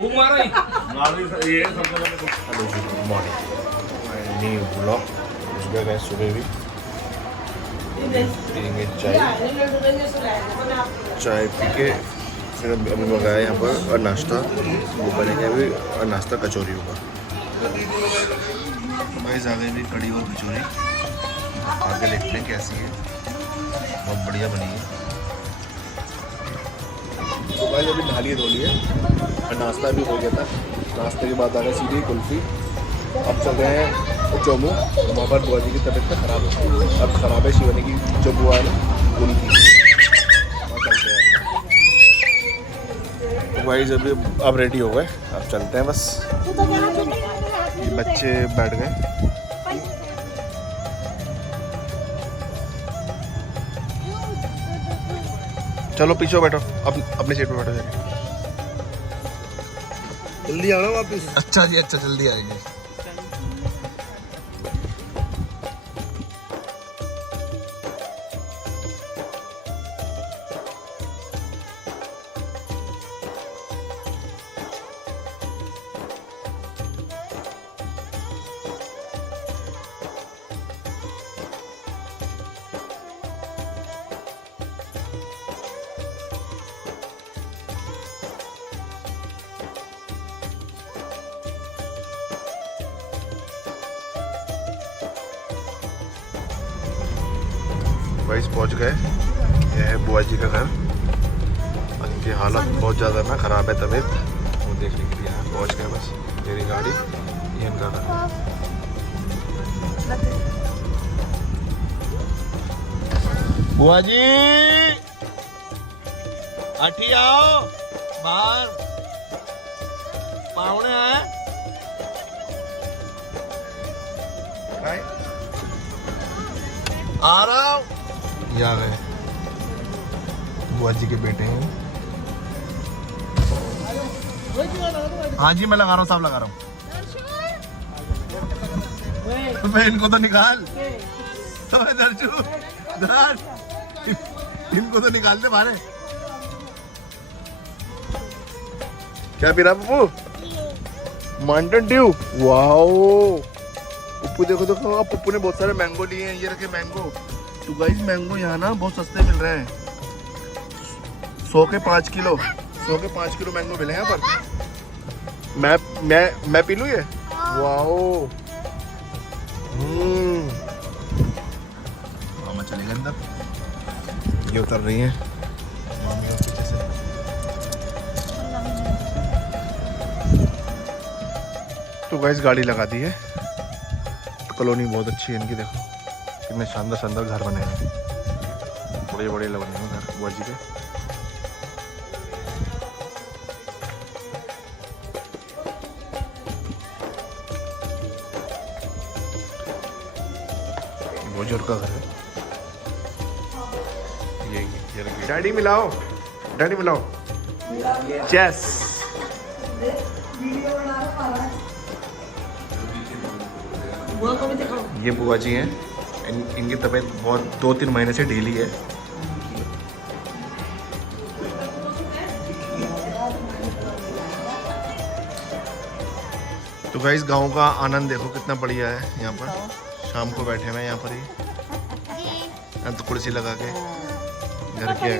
New blog गए सुबह भी पियेंगे चाय पी के फिर अभी मंगाया यहाँ पर और नाश्ता वो बनेंगे अभी और नाश्ता कचौरी होगा। भाई आ गई भी कड़ी और कचौरी आगे देखते हैं कैसी है, बहुत बढ़िया बनी है। तो भाई अभी नहा लिए धो लिए और नाश्ता भी हो गया था। नाश्ते के बाद आ गए सीधी कुल्फ़ी। अब चल रहे हैं जम्मू, वहाँ पर बुआ जी की तबीयत तो ख़राब है, अब ख़राब है शिवानी की जो बुआ है उनकी, वहाँ चलते हैं। तो भाई जब अब रेडी हो गए, अब चलते हैं बस। ये बच्चे बैठ गए। चलो पीछे बैठो, अपनी सीट पे बैठो जाके। जल्दी आना वापस। अच्छा जी अच्छा, जल्दी आएंगे। वाइस पहुंच गए, यह है बुआ जी का घर। उनकी हालत बहुत ज़्यादा ना ख़राब है तबीयत, वो देखने के लिए यहाँ पहुँच गए। बस मेरी गाड़ी ये इनका घर। बुआ जी अठी आओ बाहर, पाहुणे आए। आ रहा हूँ। ये आ गए बुआ जी के बेटे हैं। हाँ जी मैं लगा रहा हूँ, साहब लगा रहा हूँ। मैं इनको तो निकाल, दर्शु इनको तो निकाल दे बाहर। क्या पी रहा Pappu? Mountain Dew. Wow Pappu देखो देखो, पप्पू ने बहुत सारे मैंगो लिए हैं। ये रखे मैंगो। तो गाइस मैंगो यहाँ ना बहुत सस्ते मिल रहे हैं, 100 के 5 किलो, 100 के 5 किलो मैंगो मिले हैं यहाँ पर। मैं पी लूँ ये? वाओ मामा चलेगा अंदर, ये उतर रही हैं मामी और पीछे से। तो गाइस गाड़ी लगा दी है। कॉलोनी बहुत अच्छी है इनकी, देखो कितने शानदार शानदार घर बने हैं, बड़े बड़े बने हैं घर बुआ जी के। बुजुर्ग का घर है ये डैडी मिलाओ, डैडी मिलाओ। चेस ये बुआ जी हैं, इनकी तबीयत बहुत 2-3 महीने से ढीली है। तो गाइस गांव का आनंद देखो कितना बढ़िया है। यहाँ पर शाम को बैठे हुए हैं यहाँ पर ही, तो कुर्सी लगा के घर के।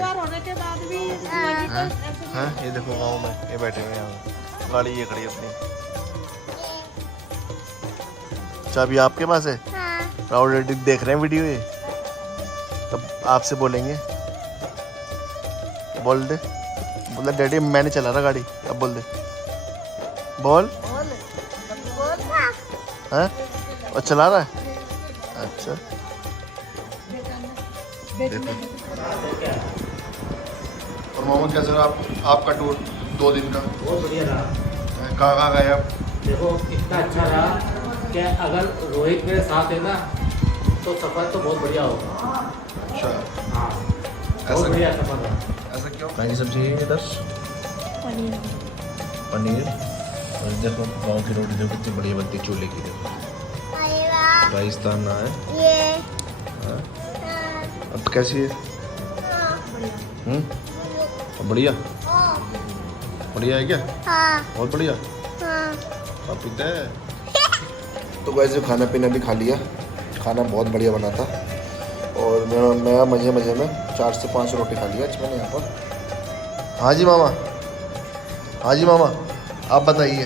हाँ ये देखो गांव में ये बैठे हुए हैं, यहाँ गाड़ी ये खड़ी अपनी। चाबी आपके पास है? राहुल रेड्डी देख रहे हैं वीडियो ये, तब आपसे बोलेंगे। बोल दे, बोला डैडी मैंने चला रहा गाड़ी, अब बोल दे, बोल। हाँ और चला रहा है? अच्छा देखो। और मोहम्मद कैसा रहा आपका टूर 2 दिन का? बहुत बढ़िया रहा। कहाँ गए आप? देखो इतना अच्छा रहा कि अगर रोहित मेरे साथ है ना तो सफ़र तो बहुत बढ़िया होगा। अच्छा हाँ बहुत बढ़िया सफ़र रहा। ऐसा क्यों? कहीं सब्जी है इधर? पनीर। और देखो गाँव की रोटी देखो कितनी बढ़िया बनती है चूल्हे की। देखो राजस्थान ना है ये। अब कैसी है? बढ़िया। बढ़िया है क्या? हाँ बहुत बढ़िया। हाँ आप पीते हैं? तो वैसे खाना पीना भी खा लिया, खाना बहुत बढ़िया बना था और मैं मज़े मज़े में 4 से 5 रोटी खा लिया आज मैंने यहाँ पर। हाँ जी मामा, हाँ जी मामा, आप बताइए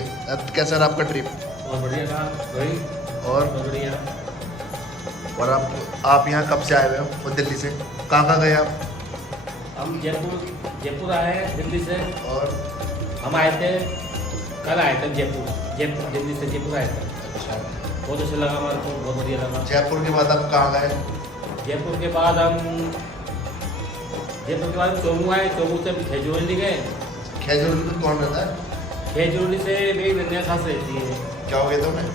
कैसा रहा आपका ट्रिप? बहुत बढ़िया था भाई, और बहुत बढ़िया। और आप यहाँ कब से आए हुए हो? वो दिल्ली से कहाँ गए आप? हम जयपुर आए हैं दिल्ली से। और हम आए थे, कल आए थे जयपुर दिल्ली से जयपुर आए थे। अच्छा, बहुत अच्छा लगा हमारे को, बहुत बढ़िया लगा। जयपुर के बाद आप कहाँ गए? जयपुर के बाद हम चोमू आए, चोमू से खेजूरी गए। खेजूरी में कौन रहता है? खेजूरी से मेरी नन्या सास रहती है। क्या हो गया था उन्हें?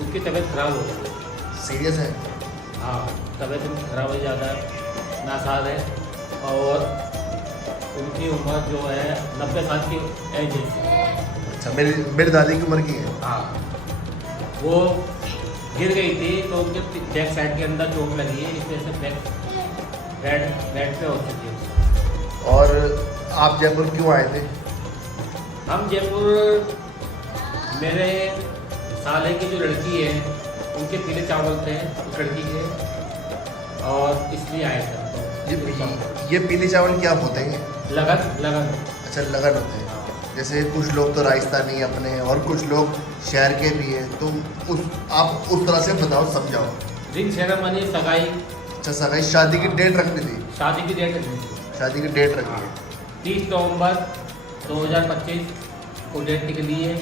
उसकी तबीयत खराब हो गई। सीरियस है? हाँ, तबीयत उनकी खराब हो ज़्यादा नासाज है और उनकी उम्र जो है 90 साल की एज है। अच्छा, मेरी दादी की उम्र की है। हाँ, वो गिर गई थी तो उनके बैक साइड के अंदर चोट लगी है, इस वजह से बेड पे हो चुकी है। और आप जयपुर क्यों आए थे? हम जयपुर, मेरे साले की जो लड़की है उनके पीले चावल थे उस लड़की के, और इसलिए आए थे। ये पीले चावल क्या होते हैं? लगन। अच्छा, लगन होते हैं। जैसे कुछ लोग तो राजस्थानी अपने और कुछ लोग शहर के भी हैं, तो आप उस तरह से बताओ, समझाओ। रिंग सेरेमनी, सगाई। अच्छा, सगाई, शादी की डेट रखनी थी? शादी की डेट रखनी थी। शादी की डेट रखी है। 30 नवंबर 2025 को डेट निकली है।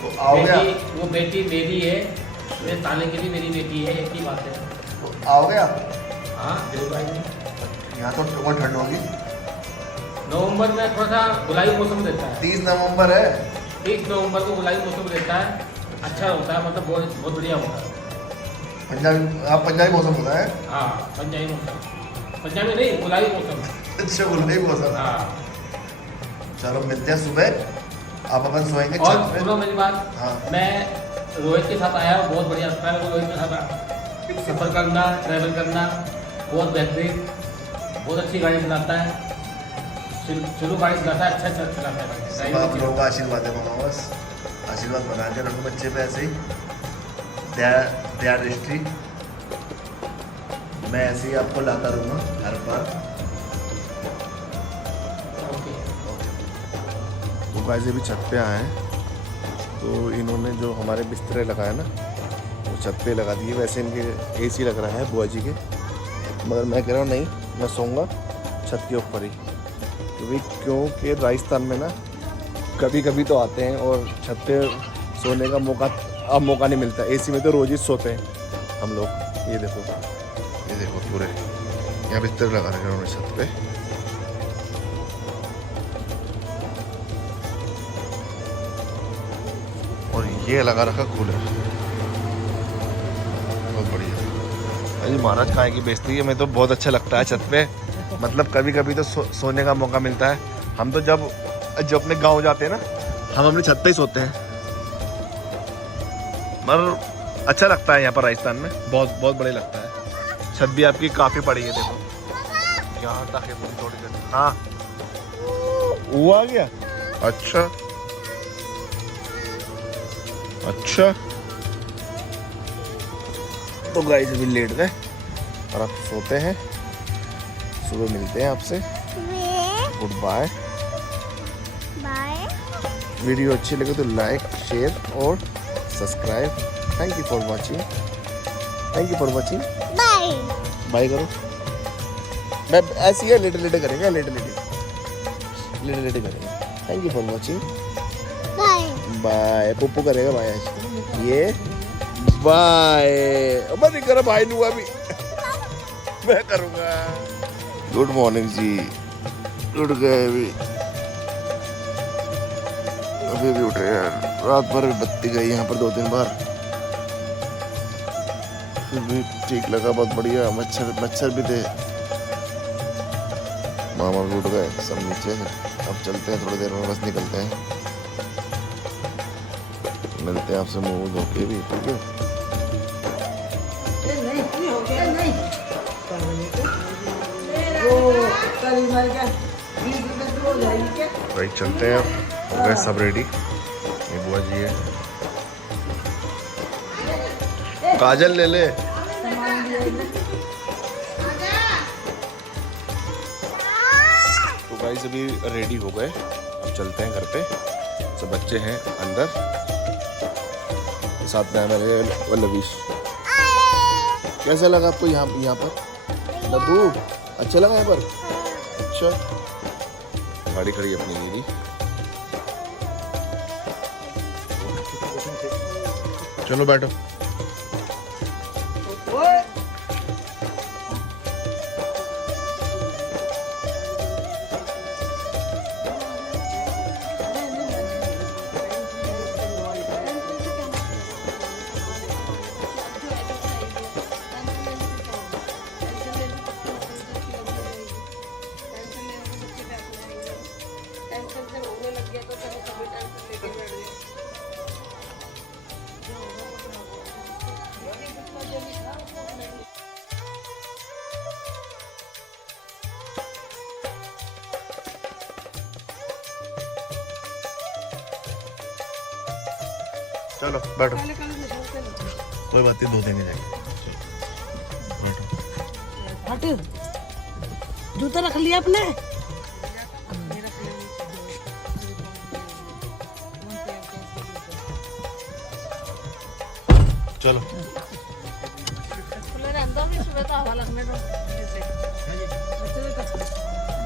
तो आओगे? वो बेटी मेरी है, मेरे साले की भी मेरी बेटी है, एक ही बात है। तो आओगे आप? हाँ जरूर आएंगे। यहाँ तो बहुत ठंड होगी। नवंबर में थोड़ा सा गुलाबी मौसम रहता है। 30 नवंबर है। 30 नवंबर को गुलाबी मौसम रहता है, अच्छा होता है, मतलब बहुत बढ़िया होता है। पंजाबी मौसम होता है? हाँ, पंजाबी मौसम, पंजाबी नहीं, गुलाबी मौसम। अच्छा, गुलाबी मौसम। हाँ, चलो मिलते हैं सुबह, आप अपन सोएंगे और छत पे। सुनो मेरी बात। हाँ। मैं रोहित के साथ आया हूँ, बहुत बढ़िया लगता है मेरे को रोहित के साथ सफ़र करना, ट्रैवल करना, बहुत बेहतरीन, बहुत अच्छी गाड़ी चलाता है, चलो गाड़ी चलाता है, अच्छा चलाता है। सब आप लोगों का आशीर्वाद है मामा, बस आशीर्वाद बना के रखो बच्चे पे ऐसे ही। दया दृष्टि, मैं ऐसे ही आपको लाता रहूँगा हर बार। ओके। तो गाइस अभी छत पे आए हैं, तो इन्होंने जो हमारे बिस्तरे लगाए ना वो छत पे लगा दिए। वैसे इनके एसी लग रहा है बुआ जी के, मगर मैं कह रहा हूँ नहीं, मैं सोऊंगा छत के ऊपर ही, क्योंकि राजस्थान में ना कभी कभी तो आते हैं और छत पे सोने का मौका नहीं मिलता। एसी में तो रोज ही सोते हैं हम लोग। ये देखो पूरे यहाँ बिस्तर लगा रखे उन्होंने छत पे। और ये लगा रखा कूलर, बहुत बढ़िया। अरे महाराज काय की बेइज्जती है, मैं तो बहुत अच्छा लगता है छत पे, मतलब कभी कभी तो सोने का मौका मिलता है। हम तो जब अपने गांव जाते हैं ना, हम अपनी छत पे ही सोते हैं, मगर अच्छा लगता है यहाँ पर राजस्थान में, बहुत बढ़िया लगता है। छत भी आपकी काफ़ी बड़ी है, देखो यहाँ तक है पूरी थोड़ी देर। हाँ, वो आ गया। अच्छा तो गाइस अभी लेट गए और अब सोते हैं, सुबह मिलते हैं आपसे। Good bye. वीडियो अच्छी लगे तो लाइक, शेयर और subscribe. Thank you for watching. Bye करो। मैं ऐसी है, लेटे करेंगे, लेटे करेंगे। Thank you for watching. Bye. Puppu करेगा बाय आज। ये बाय। मैं नहीं करा भाई नू अभी मैं करूँगा। गुड मॉर्निंग जी, उठ गए अभी भी उठे यार। रात भर बत्ती गई यहाँ पर 2-3 बार, फिर भी ठीक लगा, बहुत बढ़िया। मच्छर भी थे। मामा भी उठ गए, सब नीचे हैं। अब चलते हैं, थोड़ी देर में बस निकलते हैं। मिलते हैं आपसे मुँह धो के भी, ठीक है। नहीं भाई चलते हैं, अब हो गए सब रेडी। ये बुआ जी है, काजल ले ले। तो गाइस अभी रेडी हो गए, अब चलते हैं घर पे। सब बच्चे हैं अंदर, साथ में मेरे लवीश। कैसा लगा आपको यहाँ पर डब्बू? अच्छा लगा यहाँ पर? अच्छा, गाड़ी खड़ी अपनी मेरी। चलो बैठो। चलो बैठो, कोई बात नहीं, 2 दिन ही जाएंगे। हट, जूता रख लिया अपने। चलो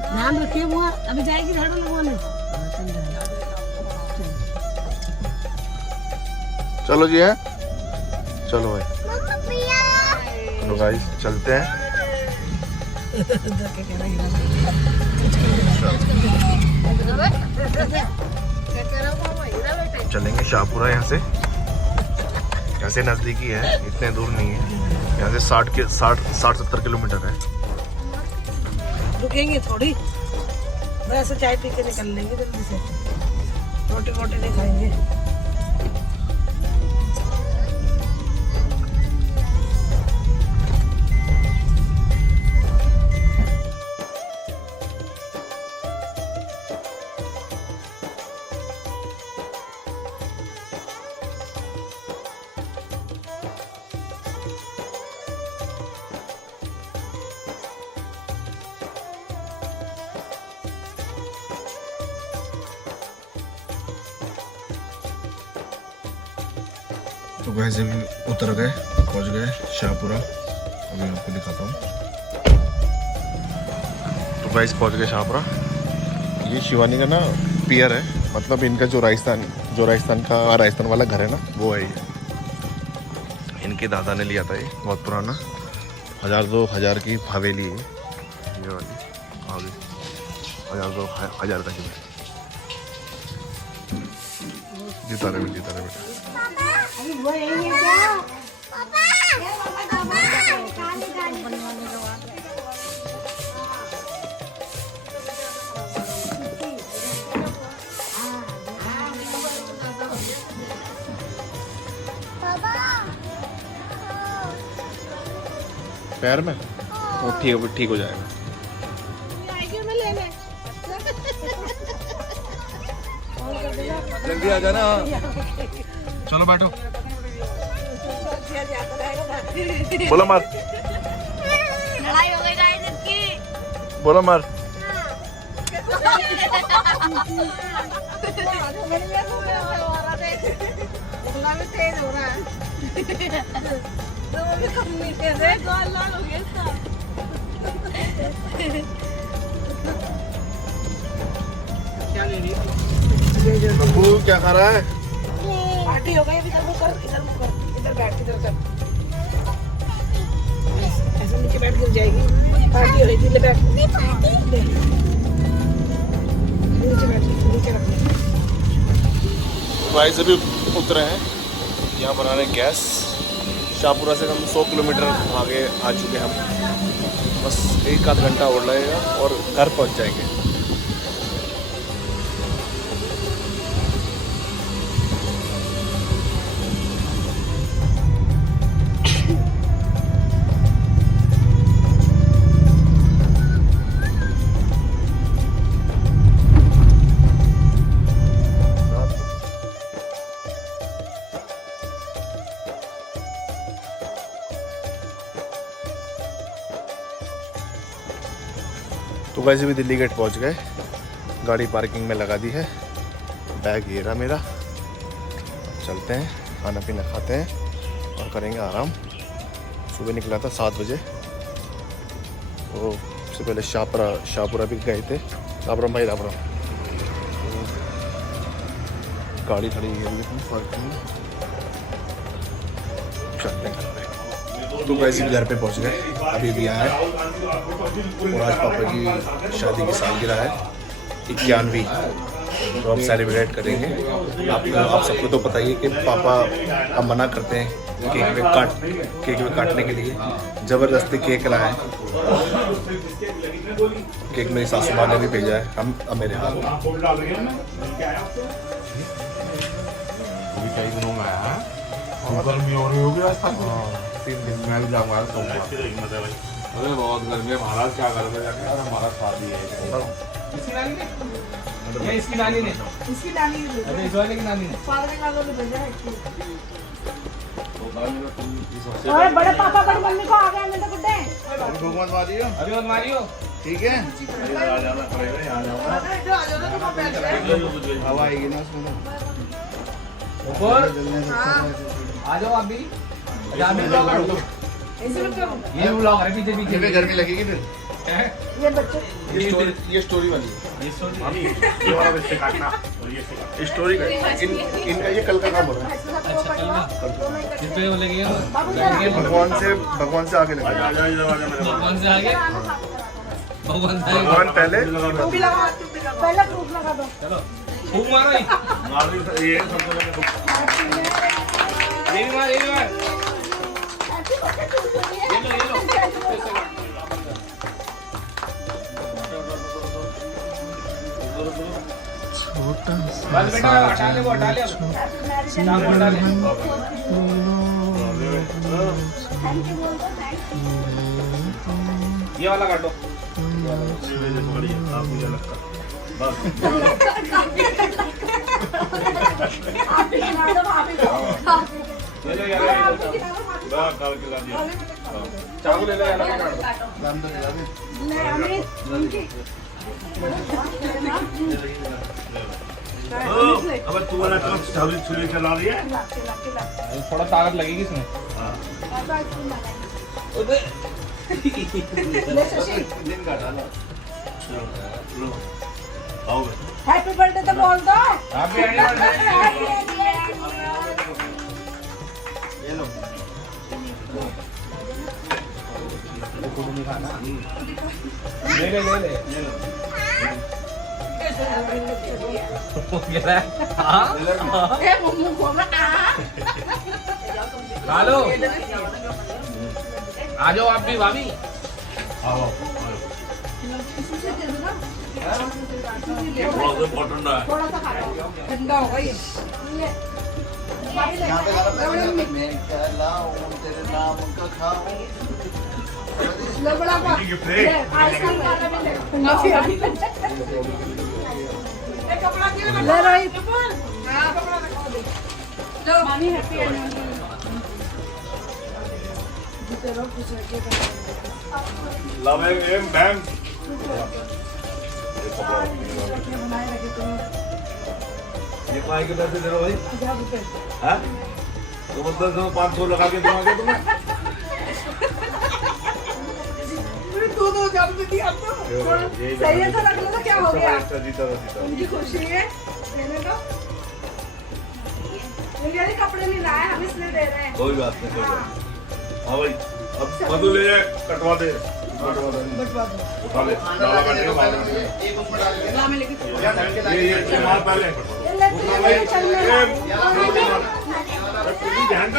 ध्यान रखिए बुआ, अभी जाएगी झाड़ू लगवाने। चलो जी है, चलो भाई, चलो गाइस चलते हैं। चलेंगे शाहपुरा यहाँ से, ऐसे नज़दीकी है, इतने दूर नहीं है। यहाँ से 60-70 किलोमीटर है। रुकेंगे थोड़ी, वैसे चाय पी के निकल लेंगे जल्दी से, रोटी वोटी नहीं खाएंगे। तो गाइस अभी उतर गए, पहुंच गए शाहपुरा। अभी आपको दिखाता हूँ। तो गाइस पहुंच गए शाहपुरा। ये शिवानी का ना पियर है, मतलब इनका जो राजस्थान वाला घर है ना, वो है ये। इनके दादा ने लिया था, ये बहुत पुराना 1000-2000 की हवेली है ये वाली। आगे 1000-2000 का ही है। जीता रहे बेटा। पैर में वो ठीक हो जाएगा। जल्दी आ जाना। चलो बैठो। बोलो मत, लड़ाई हो गई गाइस इसकी। बोलो मत। तेज हो रहा है। बब्बू क्या खा रहा है? पार्टी हो गई। इधर मुँह कर, इधर बैठ, इधर कर। ऐसे नीचे बैठ गिर जाएगी। पार्टी हो रही थी, ले बैठ। नीचे बैठ, नीचे रख। गाइस अभी उतरे हैं, यहाँ बना रहे गैस। शाहपुरा से हम 100 किलोमीटर आगे आ चुके हैं हम। बस 1-आध घंटा और लगेगा और घर पहुँच जाएंगे। वैसे भी दिल्ली गेट पहुंच गए, गाड़ी पार्किंग में लगा दी है, बैग ये रहा मेरा। चलते हैं, खाना पीना खाते हैं और करेंगे आराम। सुबह निकला था 7 बजे, तो उससे पहले शाहपुरा भी गए थे। रामराम भाई, रामराम। गाड़ी खड़ी है पार्किंग में, चलते हैं घर पे। तो वैसे भी घर पे पहुंच गए, अभी भी आए और आज पापा की शादी की सालगिरह है, 91वीं, तो अब सेलिब्रेट करेंगे। आप सबको तो पता ही है कि पापा अब मना करते हैं केक में काटने के लिए, ज़बरदस्ती केक लाए। केक मेरी सासू माँ ने भी भेजा है, हम अब मेरे हाथ में। गर्मी हो रही होगी आज तक। 3 दिन मैं भी जाऊँगा तो। अरे बहुत गर्मी है महाराज, क्या करोगे जाके? यार हमारा शादी है। इसकी नानी ने, ये इसकी नानी ने, इसकी नानी अरे इस वाले की नानी ने। फादर वालों ने भेजा है। अरे बड़े पापा बड़ी मम्मी को आ गए मिलते गुड्डे। भगवान मारियो, अभी मत मारियो। ठीक है। आ जाना पड़ेगा, यहाँ जाऊँगा। आ जाओ ना, तुम बैठ जाओ। हवा आएगी ना उसमें। ऊपर आ जाओ आप भी। अभी ब्लॉग करो, ऐसे में क्यों? ये ब्लॉग है पीछे पीछे में गर्मी लगेगी फिर। ये बच्चे ये स्टोरी वाली है। ये वाला बच्चे काटना और ये से काटना। स्टोरी का इनका ये कल का काम हो रहा है। जितने बोलेंगे भगवान से आगे लगा। भगवान से आगे, भगवान से आगे। भगवान पहले। तुम भी लगाओ, तुम भी लगाओ। पहले प्रूफ लगा दो। चलो खूब मारो, ये सबसे पहले ये भी मार, ये भी मार। ये लो, ये लो। बस बेटा हटा ले, वो हटा ले, नाम को हटा ले। ये वाला काटो। आप भी खिला दो, आप भी खाओ। ले लो यार, आप भी खिला दो, आप चाकू ले लो यार, काटो। नाम तो लगा दे। नहीं, अमित, उनकी। अब तू वाला कब छुरी छुरी चला रही है? थोड़ा ताकत लगेगी इसमें। हैप्पी बर्थडे तो बोल दो। Happy birthday. ये लो। ले ले ले ले। हो गया है। हाँ ए मुंह खोल रहा। खा लो। आ जाओ आप भी भाभी। आओ थोड़ा सा खा लो, ठंडा होगा ये। यहाँ पे मैं क्या लाऊं तेरे नाम का खाऊं। लो बड़ा पा। गिफ्ट आइसक्रीम वाला भी ले। माफी अभी। ये कपड़ा क्यों ले रही? हां कपड़ा रखो दे। लो मानी हैप्पी एनिवर्सरी। जितने लोग कुछ रखे लव एम बैम बनाए रखे तुम। ये पाई के पैसे दे रहा भाई। 1000 रुपए। हाँ तो मतलब 500 लगा के दूंगा क्या तुम्हें? दो जब भी दिया तो सही है तो रख लो तो क्या हो गया? उनकी खुशी है देने को। मेरे कपड़े नहीं लाए, हम इसलिए दे रहे हैं। कोई बात नहीं, कोई बात नहीं। हाँ भाई अब मधु ले जाए, कटवा दे, बटवा दो। उठा ले, डाला काटेगा बाद में। एक उसमें डाल के ला मैं लेके ये मार पहले चल ले चल ले। ध्यान